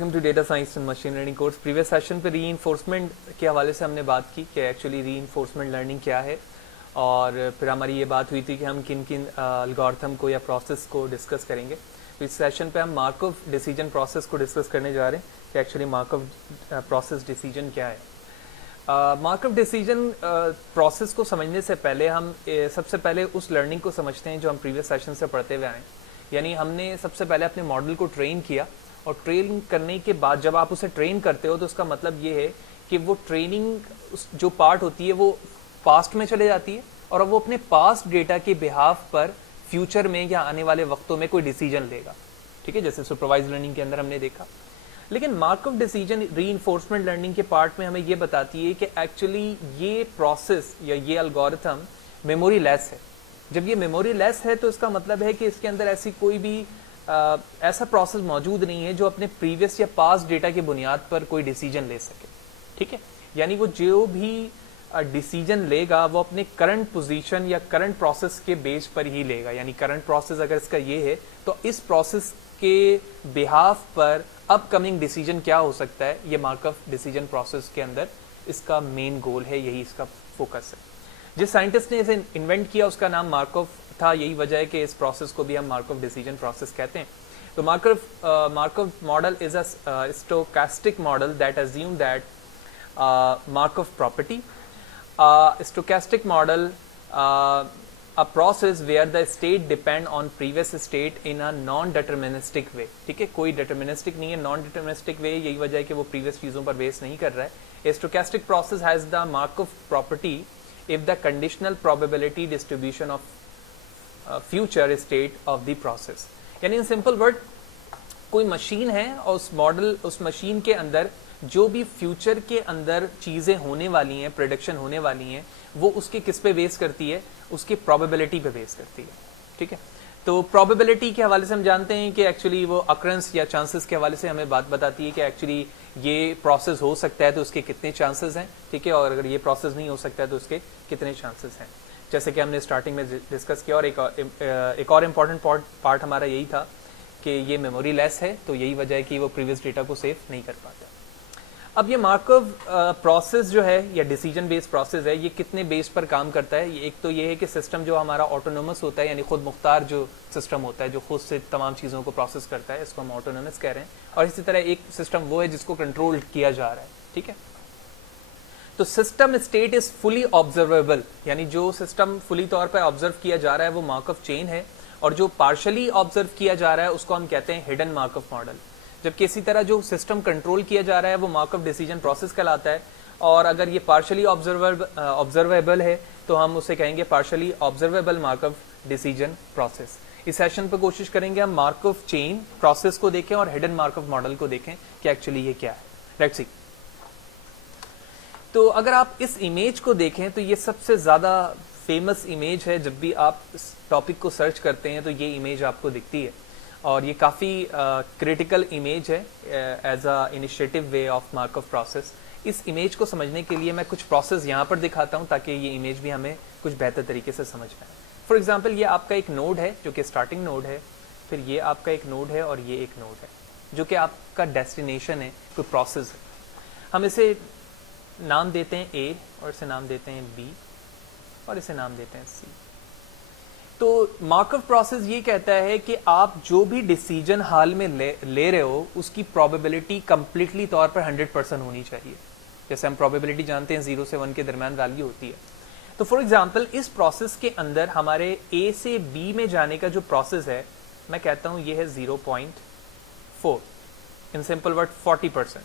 Welcome to data science and machine learning course. Previous session पे reinforcement के हवाले से हमने बात की कि एक्चुअली रीइंफोर्समेंट लर्निंग क्या है, और फिर हमारी ये बात हुई थी कि हम किन किन एल्गोरिथम को या प्रोसेस को डिस्कस करेंगे। तो इस सेशन पे हम मार्कव डिसीजन प्रोसेस को डिस्कस करने जा रहे हैं कि एक्चुअली मार्कव प्रोसेस डिसीजन क्या है। मार्कव डिसीजन प्रोसेस को समझने से पहले हम सबसे पहले उस लर्निंग को समझते हैं जो हम प्रीवियस सेशन से पढ़ते हुए आए। यानी हमने सबसे पहले अपने मॉडल को ट्रेन किया, और ट्रेन करने के बाद जब आप उसे ट्रेन करते हो तो उसका मतलब ये है कि वो ट्रेनिंग जो पार्ट होती है वो पास्ट में चले जाती है, और अब वो अपने पास्ट डेटा के बिहाफ पर फ्यूचर में या आने वाले वक्तों में कोई डिसीजन लेगा। ठीक है, जैसे सुपरवाइज लर्निंग के अंदर हमने देखा। लेकिन मार्कव डिसीजन रीइंफोर्समेंट लर्निंग के पार्ट में हमें ये बताती है कि एक्चुअली ये प्रोसेस या ये एल्गोरिथम मेमोरी लेस है। जब ये मेमोरी लेस है तो इसका मतलब है कि इसके अंदर ऐसी कोई भी ऐसा प्रोसेस मौजूद नहीं है जो अपने प्रीवियस या पास्ट डेटा की बुनियाद पर कोई डिसीजन ले सके। ठीक है, यानी वो जो भी डिसीजन लेगा वो अपने करंट पोजीशन या करंट प्रोसेस के बेस पर ही लेगा। यानी करंट प्रोसेस अगर इसका ये है तो इस प्रोसेस के बिहाफ पर अपकमिंग डिसीजन क्या हो सकता है, ये मार्कव डिसीजन प्रोसेस के अंदर इसका मेन गोल है, यही इसका फोकस है। जिस साइंटिस्ट ने इसे इन्वेंट किया उसका नाम मार्कव था, यही वजह है कि इस प्रोसेस को भी हम मार्कव डिसीजन प्रोसेस कहते हैं। तो Markov model is a stochastic model that assume that Markov property stochastic model a process where the state depend on previous state in a non-deterministic way। ठीक है, कोई deterministic नहीं है, non-deterministic way, यही वजह है कि वो previous चीज़ों पर बेस नहीं कर रहा है। A stochastic process has the Markov property if the conditional probability distribution of future state of the process। यानी in simple word, कोई मशीन है और उस मशीन के अंदर जो भी फ्यूचर के अंदर चीजें होने वाली हैं, प्रेडिक्शन होने वाली हैं, वो उसके किस पे बेस करती है, उसकी प्रोबेबिलिटी पे बेस करती है। ठीक है, तो प्रोबेबिलिटी के हवाले से हम जानते हैं कि एक्चुअली वो अक्रंस या चांसेस के हवाले से हमें बात बताती है कि एक्चुअली ये प्रोसेस हो सकता है तो उसके कितने चांसेस हैं। ठीक है, और अगर ये प्रोसेस नहीं हो सकता है तो उसके कितने चांसेस हैं, जैसे कि हमने स्टार्टिंग में डिस्कस किया। और एक और इम्पॉर्टेंट पार्ट हमारा यही था कि ये मेमोरी लेस है, तो यही वजह है कि वो प्रीवियस डेटा को सेव नहीं कर पाता। अब ये मार्कव प्रोसेस जो है या डिसीजन बेस्ड प्रोसेस है, ये कितने बेस पर काम करता है। एक तो ये है कि सिस्टम जो हमारा ऑटोनोमस होता है, यानी खुद मुख्तार जो सिस्टम होता है जो खुद से तमाम चीज़ों को प्रोसेस करता है, इसको हम ऑटोनोमस कह रहे हैं। और इसी तरह एक सिस्टम वो है जिसको कंट्रोल किया जा रहा है। ठीक है, तो system state is fully observable, यानी जो सिस्टम फुली तौर पर ऑब्जर्व किया जा रहा है वो मार्कव चेन है, और जो पार्शली ऑब्जर्व किया जा रहा है उसको हम कहते हैं हिडन मार्कव मॉडल। जबकि इसी तरह जो सिस्टम कंट्रोल किया जा रहा है वो मार्कव डिसीजन प्रोसेस कहलाता है, और अगर ये पार्शली ऑब्जर्वेबल है तो हम उसे कहेंगे पार्शली ऑब्जर्वेबल मार्कव डिसीजन प्रोसेस। इस सेशन पर कोशिश करेंगे हम मार्कव चेन प्रोसेस को देखें और हिडन मार्कव मॉडल को देखें कि एक्चुअली ये क्या है। Let's see. तो अगर आप इस इमेज को देखें तो ये सबसे ज्यादा फेमस इमेज है। जब भी आप इस टॉपिक को सर्च करते हैं तो ये इमेज आपको दिखती है, और ये काफ़ी क्रिटिकल इमेज है as a initiative way of Markov process. इस इमेज को समझने के लिए मैं कुछ प्रोसेस यहाँ पर दिखाता हूँ ताकि ये इमेज भी हमें कुछ बेहतर तरीके से समझ पाए। फॉर एग्जांपल, ये आपका एक नोड है जो कि स्टार्टिंग नोड है, फिर ये आपका एक नोड है और ये एक नोड है जो कि आपका डेस्टिनेशन है, कोई प्रोसेस है। हम इसे नाम देते हैं ए, और इसे नाम देते हैं बी, और इसे नाम देते हैं सी। तो मार्कव प्रोसेस ये कहता है कि आप जो भी डिसीजन हाल में ले रहे हो उसकी प्रोबेबिलिटी कंप्लीटली तौर पर 100% होनी चाहिए। जैसे हम प्रोबेबिलिटी जानते हैं 0 से 1 के दरमियान वैल्यू होती है। तो फॉर एग्जांपल, इस प्रोसेस के अंदर हमारे ए से बी में जाने का जो प्रोसेस है, मैं कहता हूं ये है 0.4, इन सिंपल वर्ड 40%।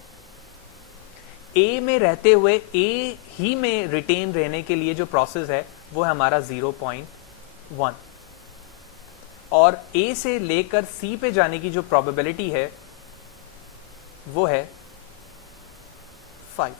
ए में रहते हुए ए ही में रिटेन रहने के लिए जो प्रोसेस है वो है हमारा 0.1, और ए से लेकर सी पे जाने की जो प्रोबेबिलिटी है वो है 5।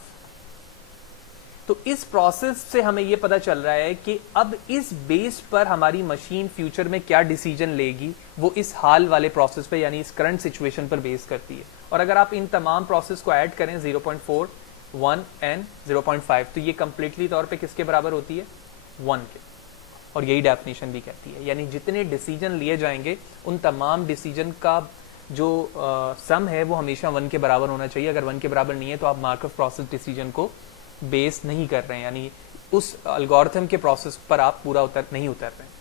तो इस प्रोसेस से हमें यह पता चल रहा है कि अब इस बेस पर हमारी मशीन फ्यूचर में क्या डिसीजन लेगी वो इस हाल वाले प्रोसेस पे, यानी इस करंट सिचुएशन पर बेस करती है। और अगर आप इन तमाम प्रोसेस को ऐड करें 0.4, 1 एंड 0.5, तो ये कंप्लीटली तौर पे किसके बराबर होती है, 1 के। और यही डेफिनेशन भी कहती है, यानी जितने डिसीजन लिए जाएंगे उन तमाम डिसीजन का जो सम है वो हमेशा 1 के बराबर होना चाहिए। अगर 1 के बराबर नहीं है तो आप मार्कव प्रोसेस डिसीजन को बेस नहीं कर रहे हैं, यानी उस एल्गोरिथम के प्रोसेस पर आप पूरा नहीं उतर रहे हैं।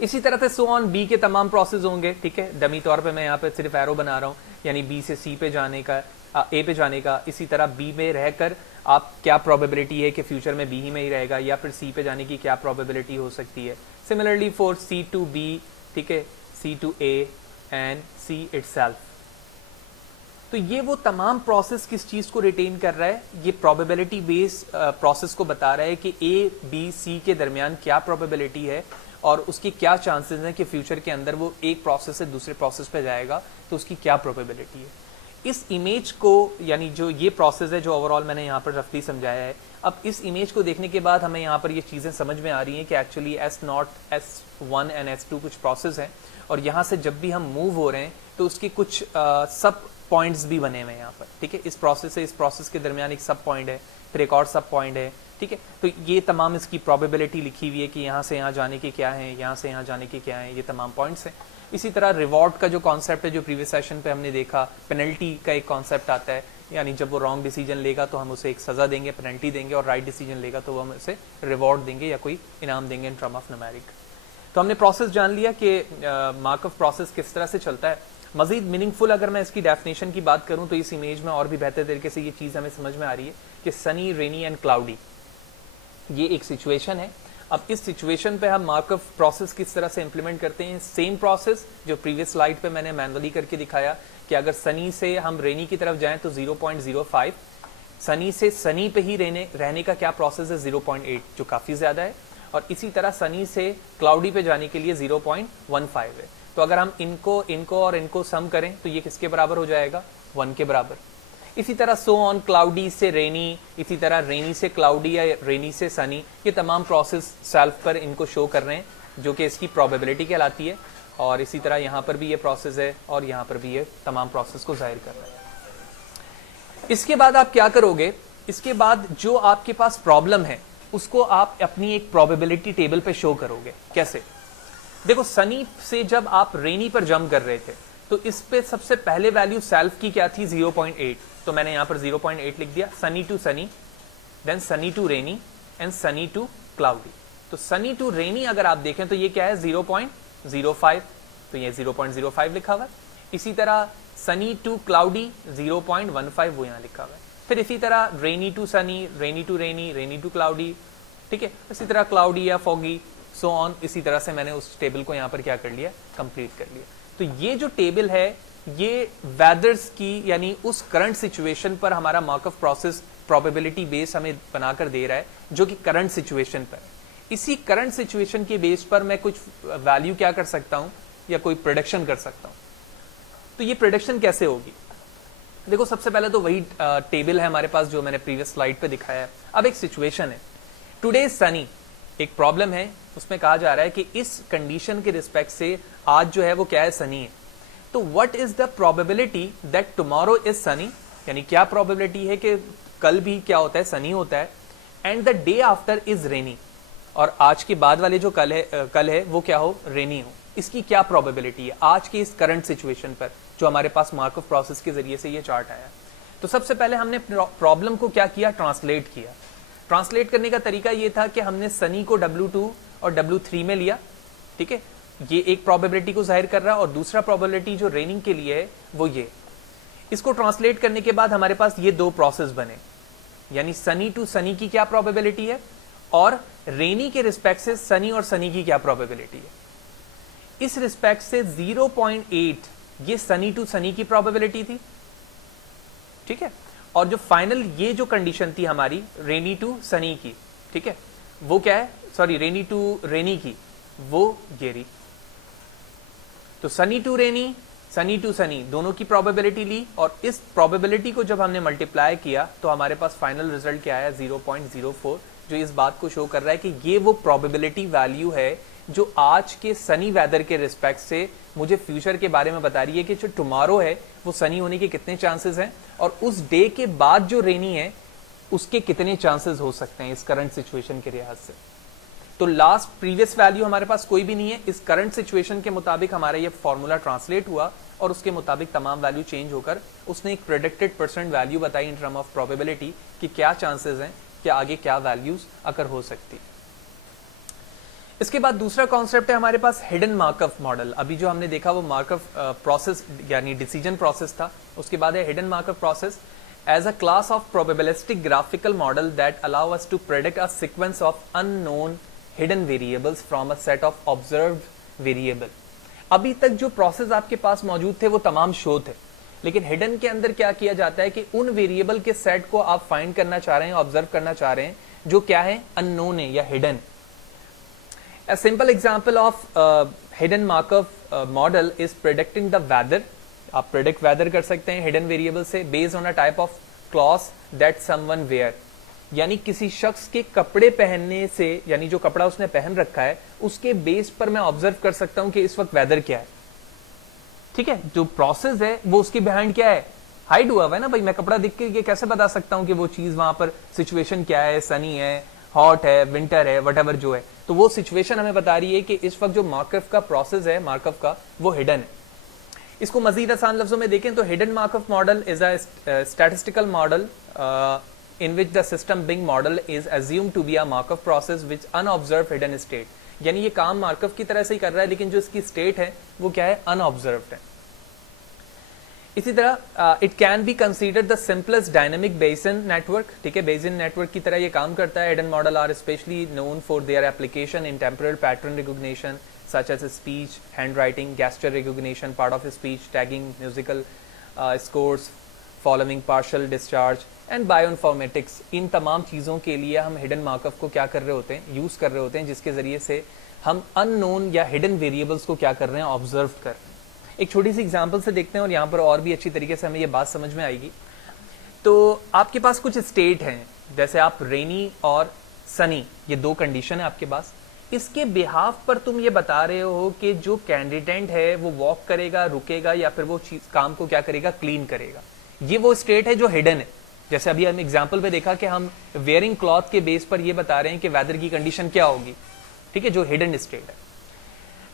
इसी तरह से सो ऑन बी के तमाम प्रोसेस होंगे, ठीक है। डमी तौर पे मैं यहाँ पे सिर्फ एरो बना रहा हूँ, यानी बी से सी पे जाने का, ए पे जाने का। इसी तरह बी में रहकर आप क्या प्रोबेबिलिटी है कि फ्यूचर में बी ही में ही रहेगा, या फिर सी पे जाने की क्या प्रोबेबिलिटी हो सकती है। Similarly for C to B, ठीक है, C to A and C itself. तो ये वो तमाम प्रोसेस किस चीज को रिटेन कर रहा है, ये प्रोबेबिलिटी बेस प्रोसेस को बता रहा है कि ए बी सी के दरमियान क्या प्रोबेबिलिटी है और उसकी क्या चांसेस हैं कि फ्यूचर के अंदर वो एक प्रोसेस से दूसरे प्रोसेस पे जाएगा, तो उसकी क्या प्रोबेबिलिटी है। इस इमेज को, यानी जो ये प्रोसेस है जो ओवरऑल मैंने यहाँ पर रफली समझाया है, अब इस इमेज को देखने के बाद हमें यहाँ पर ये चीज़ें समझ में आ रही हैं कि actually S0, S1 and S2 कुछ प्रोसेस हैं, और यहाँ से जब भी हम मूव हो रहे हैं तो उसके कुछ सब पॉइंट्स भी बने हुए हैं यहाँ पर, ठीक है। इस प्रोसेस से इस प्रोसेस के दरमियान एक सब पॉइंट है, फिर एक और सब पॉइंट है, ठीक है। तो ये तमाम इसकी प्रोबेबिलिटी लिखी हुई है कि यहाँ से यहाँ जाने के क्या है, यहाँ से यहाँ जाने के क्या है, ये तमाम पॉइंट्स हैं। इसी तरह रिवॉर्ड का जो कॉन्सेप्ट है, जो प्रीवियस सेशन पे हमने देखा, पेनल्टी का एक कॉन्सेप्ट आता है, यानी जब वो रॉन्ग डिसीजन लेगा तो हम उसे एक सजा देंगे, पेनल्टी देंगे, और राइट डिसीजन लेगा तो वो हम उसे रिवॉर्ड देंगे या कोई इनाम देंगे इन टर्म ऑफ न्यूमेरिक। तो हमने प्रोसेस जान लिया कि मार्कव प्रोसेस किस तरह से चलता है। मजीद मीनिंगफुल अगर मैं इसकी डेफिनेशन की बात करूं तो इस इमेज में और भी बेहतर तरीके से ये चीज़ हमें समझ में आ रही है कि सनी, रेनी एंड क्लाउडी ये एक सिचुएशन है। अब इस सिचुएशन पे हम मार्कव प्रोसेस किस तरह से इंप्लीमेंट करते हैं, सेम प्रोसेस जो प्रीवियस स्लाइड पे मैंने मैनुअली करके दिखाया कि अगर सनी से हम रेनी की तरफ जाएं तो 0.05, सनी से सनी पे ही रहने का क्या प्रोसेस है 0.8, जो काफ़ी ज़्यादा है, और इसी तरह सनी से क्लाउडी पे जाने के लिए 0.15 है। तो अगर हम इनको और इनको सम करें तो ये किसके बराबर हो जाएगा, 1 के बराबर। इसी तरह सो ऑन, क्लाउडी से रेनी, इसी तरह रेनी से क्लाउडी या रेनी से सनी, ये तमाम प्रोसेस सेल्फ पर इनको शो कर रहे हैं, जो कि इसकी प्रोबेबिलिटी कहलाती है। और इसी तरह यहाँ पर भी ये प्रोसेस है और यहाँ पर भी ये तमाम प्रोसेस को जाहिर कर रहे हैं। इसके बाद आप क्या करोगे, इसके बाद जो आपके पास प्रॉब्लम है उसको आप अपनी एक प्रोबेबिलिटी टेबल पे शो करोगे। कैसे? देखो, सनी से जब आप रेनी पर जंप कर रहे थे तो इस पे सबसे पहले वैल्यू सेल्फ की क्या थी, 0.8, तो मैंने यहां पर 0.8 लिख दिया। Sunny to sunny, then sunny to rainy and sunny to cloudy. तो सनी टू रेनी अगर आप देखें तो ये क्या है, 0.05, तो ये 0.05 लिखा हुआ है। इसी तरह सनी टू क्लाउडी 0.15, वो यहां लिखा हुआ है। फिर इसी तरह rainy to sunny, rainy to rainy, rainy to cloudy, ठीक है। इसी तरह क्लाउडी या फॉगी, सो ऑन। इसी तरह से मैंने उस टेबल को यहां पर क्या कर लिया, कंप्लीट कर लिया। तो ये जो टेबल है ये वेदर्स की, यानी उस करंट सिचुएशन पर हमारा मार्कव प्रोसेस प्रोबेबिलिटी बेस हमें बनाकर दे रहा है, जो कि करंट सिचुएशन पर। इसी करंट सिचुएशन के बेस पर मैं कुछ वैल्यू क्या कर सकता हूं या कोई प्रेडिक्शन कर सकता हूं। तो ये प्रेडिक्शन कैसे होगी? देखो, सबसे पहले तो वही टेबल है हमारे पास जो मैंने प्रीवियस स्लाइड पे दिखाया है। अब एक सिचुएशन है, टुडे इज सनी, एक प्रॉब्लम है, उसमें कहा जा रहा है कि इस कंडीशन के रिस्पेक्ट से आज जो है वो क्या है, सनी है। तो what is the probability that tomorrow is Sunny, यानी क्या प्रोबेबिलिटी है कि कल भी क्या होता है, सनी होता है, and the day after is rainy, और आज के बाद वाले जो कल है वो क्या हो, रेनी हो। इसकी क्या प्रोबेबिलिटी है आज के इस करंट सिचुएशन पर, जो हमारे पास मार्कव प्रोसेस के जरिए से ये चार्ट आया। तो सबसे पहले हमने प्रॉब्लम को क्या किया, ट्रांसलेट किया। ट्रांसलेट करने का तरीका ये था कि हमने सनी को W2 और W3 में लिया, ठीक है। ये एक प्रोबेबिलिटी को जाहिर कर रहा है, और दूसरा प्रोबेबिलिटी जो रेनिंग के लिए है वो ये। इसको ट्रांसलेट करने के बाद हमारे पास ये दो प्रोसेस बने, यानी सनी टू सनी की क्या प्रोबेबिलिटी है और रेनी के रिस्पेक्ट से सनी और सनी की क्या प्रोबेबिलिटी है। इस रिस्पेक्ट से 0.8 ये सनी टू सनी की प्रोबेबिलिटी थी, ठीक है। और जो फाइनल ये जो कंडीशन थी हमारी रेनी टू सनी की, ठीक है, वो क्या है, सॉरी रेनी टू रेनी की, वो ये रही। तो sunny to rainy, sunny to sunny दोनों की प्रोबेबिलिटी ली, और इस प्रोबेबिलिटी को जब हमने मल्टीप्लाई किया तो हमारे पास फाइनल रिजल्ट क्या आया, 0.04, जो इस बात को शो कर रहा है कि ये वो प्रोबेबिलिटी वैल्यू है जो आज के सनी वेदर के रिस्पेक्ट से मुझे फ्यूचर के बारे में बता रही है कि जो टुमारो है वो सनी होने के कितने चांसेस हैं, और उस डे के बाद जो रेनी है उसके कितने चांसेस हो सकते हैं इस करंट सिचुएशन के लिहाज से। तो लास्ट प्रीवियस वैल्यू हमारे पास कोई भी नहीं है, इस करंट सिचुएशन के मुताबिक हमारा ये फॉर्मूला ट्रांसलेट हुआ और उसके मुताबिक तमाम वैल्यू चेंज होकर उसने एक प्रेडिक्टेड परसेंट वैल्यू बताई इन टर्म ऑफ प्रोबेबिलिटी कि क्या चांसेस हैं कि आगे क्या वैल्यूज अकर हो सकती। इसके बाद दूसरा कॉन्सेप्ट है हमारे पास हिडन मार्कअप मॉडल। अभी जो हमने देखा वो मार्कअप प्रोसेस यानी डिसीजन प्रोसेस था, उसके बाद है hidden markup process as a class of probabilistic graphical model that allow us to predict a sequence of unknown hidden variables from a set of observed variable। अभी तक जो process आपके पास मौजूद थे वो तमाम शो थे, लेकिन हिडन के अंदर क्या किया जाता है कि उन वेरिएबल के सेट को आप फाइंड करना चाह रहे हैं, ऑब्जर्व करना चाह रहे हैं जो क्या है, अननोन है या hidden. A simple example of hidden Markov model is predicting the weather। आप प्रेडिक्ट वेदर कर सकते हैं हिडन वेरिएबल से based on a type of cloth that someone wear, यानी किसी शख्स के कपड़े पहनने से, यानी जो कपड़ा उसने पहन रखा है उसके बेस पर मैं ऑब्जर्व कर सकता हूं कि इस वक्त वेदर क्या है। ठीक है, जो प्रोसेस है वो उसके बिहाइंड क्या है, हाइड हुआ है ना भाई। मैं कपड़ा दिख के कैसे बता सकता हूं कि वो चीज वहां पर सिचुएशन क्या है, सनी है, हॉट है, विंटर है, वट जो है, तो वो सिचुएशन हमें बता रही है कि इस वक्त जो मार्कअप का प्रोसेस है मार्कअप का वो हिडन है। इसको मजीद आसान लफ्जों में देखें तो hidden Markov model is a statistical model in which the system being model is assume to be a Markov process which unobserve hidden state, यानी ये काम मार्कअप की तरह से ही कर रहा है लेकिन जो इसकी स्टेट है वो क्या है, अनऑब्जर्व्ड है। इसी तरह it can be considered the simplest dynamic basin network. ठीक है, बेसिन नेटवर्क की तरह ये काम करता है। Hidden model are specially known for their application in temporal pattern recognition such as speech, handwriting, gesture recognition, part of speech, tagging, musical scores, following partial discharge and bioinformatics। इन तमाम चीज़ों के लिए हम हिडन मार्कअप को क्या कर रहे होते हैं, यूज़ कर रहे होते हैं, जिसके ज़रिए से हम अननोन या हिडन वेरिएबल्स को क्या कर रहे हैं, ऑब्जर्व कर रहे हैं। एक छोटी सी एग्जाम्पल से देखते हैं और यहाँ पर और भी अच्छी तरीके से हमें ये बात समझ में आएगी। तो आपके पास कुछ स्टेट हैं, जैसे आप रेनी और सनी, ये दो कंडीशन है आपके पास। इसके बिहाफ पर तुम ये बता रहे हो कि जो कैंडिडेट है वो वॉक करेगा, रुकेगा, या फिर वो चीज काम को क्या करेगा, क्लीन करेगा। ये वो स्टेट है जो हिडन है। जैसे अभी हम एग्जांपल पे देखा कि हम वेयरिंग क्लॉथ के बेस पर ये बता रहे हैं कि वेदर की कंडीशन क्या होगी। ठीक है, जो हिडन स्टेट है।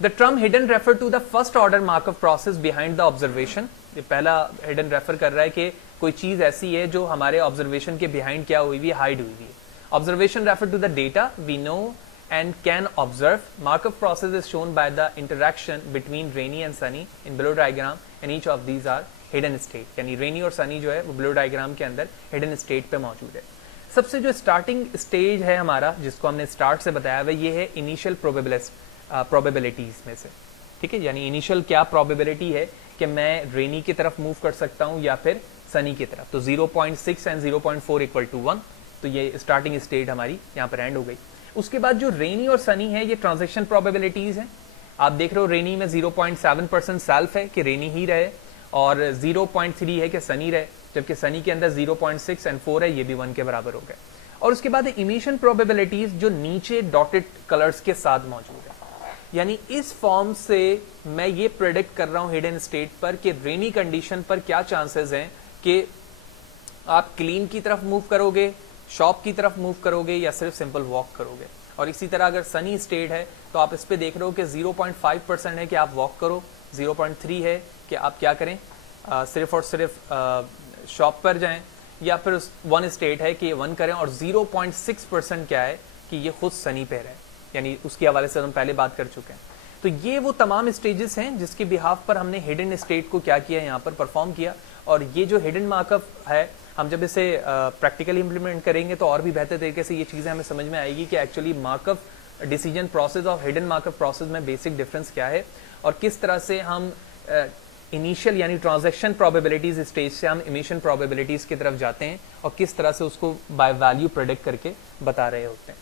The term hidden refer to the first order Markov process behind the observation. ये पहला हिडन रेफर कर रहा है कि कोई चीज ऐसी है जो हमारे ऑब्जर्वेशन के बिहाइंड क्या हुई हुई है, हाइड हुई हुई है। Observation refer to the data we know and can observe। Markup process is shown by the interaction between rainy and sunny in below diagram and each of these are hidden state। यानी rainy और sunny जो है वो below diagram के अंदर hidden state पे मौजूद है। सबसे जो स्टार्टिंग स्टेज है हमारा, जिसको हमने स्टार्ट से बताया हुआ, ये है इनिशियल प्रोबेबिलिटीज में से। ठीक है, यानी इनिशियल क्या प्रोबेबिलिटी है कि मैं रेनी की तरफ मूव कर सकता हूँ या फिर सनी की तरफ। तो 0.6 एंड 0.4 इक्वल टू 1, तो ये स्टार्टिंग स्टेट हमारी यहाँ पर एंड हो गई। उसके बाद जो रेनी और सनी है ये ट्रांजैक्शन प्रोबेबिलिटीज हैं। आप देख रहे हो रेनी में 0.7% सेल्फ है कि रेनी ही रहे, और 0.3 है कि सनी रहे, जबकि सनी के अंदर 0.6 एंड 4 है, ये भी 1 के बराबर हो गए। और उसके बाद इमिशन प्रोबेबिलिटीज जो नीचे डॉटेड कलर्स के साथ मौजूद है। यानी इस फॉर्म से मैं ये प्रेडिक्ट कर रहा हूं हिडन स्टेट पर कि रेनी कंडीशन पर क्या चांसेस हैं कि आप क्लीन की तरफ मूव करोगे, शॉप की तरफ मूव करोगे, या सिर्फ सिंपल वॉक करोगे। और इसी तरह अगर सनी स्टेट है तो आप इस पे देख रहे हो कि 0.5% है कि आप वॉक करो, 0.3 है कि आप क्या करें, सिर्फ और सिर्फ शॉप पर जाएं, या फिर 1 स्टेट है कि ये 1 करें, और 0.6% क्या है कि ये खुद सनी पे रहे। यानी उसके हवाले से हम पहले बात कर चुके हैं। तो ये वो तमाम स्टेजेस हैं जिसके बिहाफ पर हमने हिडन स्टेट को क्या किया, यहाँ पर परफॉर्म किया। और ये जो हिडन मार्कअप है, हम जब इसे प्रैक्टिकली इंप्लीमेंट करेंगे तो और भी बेहतर तरीके से ये चीज़ें हमें समझ में आएगी कि एक्चुअली मार्कअप डिसीजन प्रोसेस और हिडन मार्कअप प्रोसेस में बेसिक डिफरेंस क्या है, और किस तरह से हम इनिशियल यानी ट्रांजैक्शन प्रोबेबिलिटीज स्टेज से हम इमिशन प्रोबेबिलिटीज की तरफ जाते हैं, और किस तरह से उसको बाय वैल्यू प्रेडिक्ट करके बता रहे होते हैं।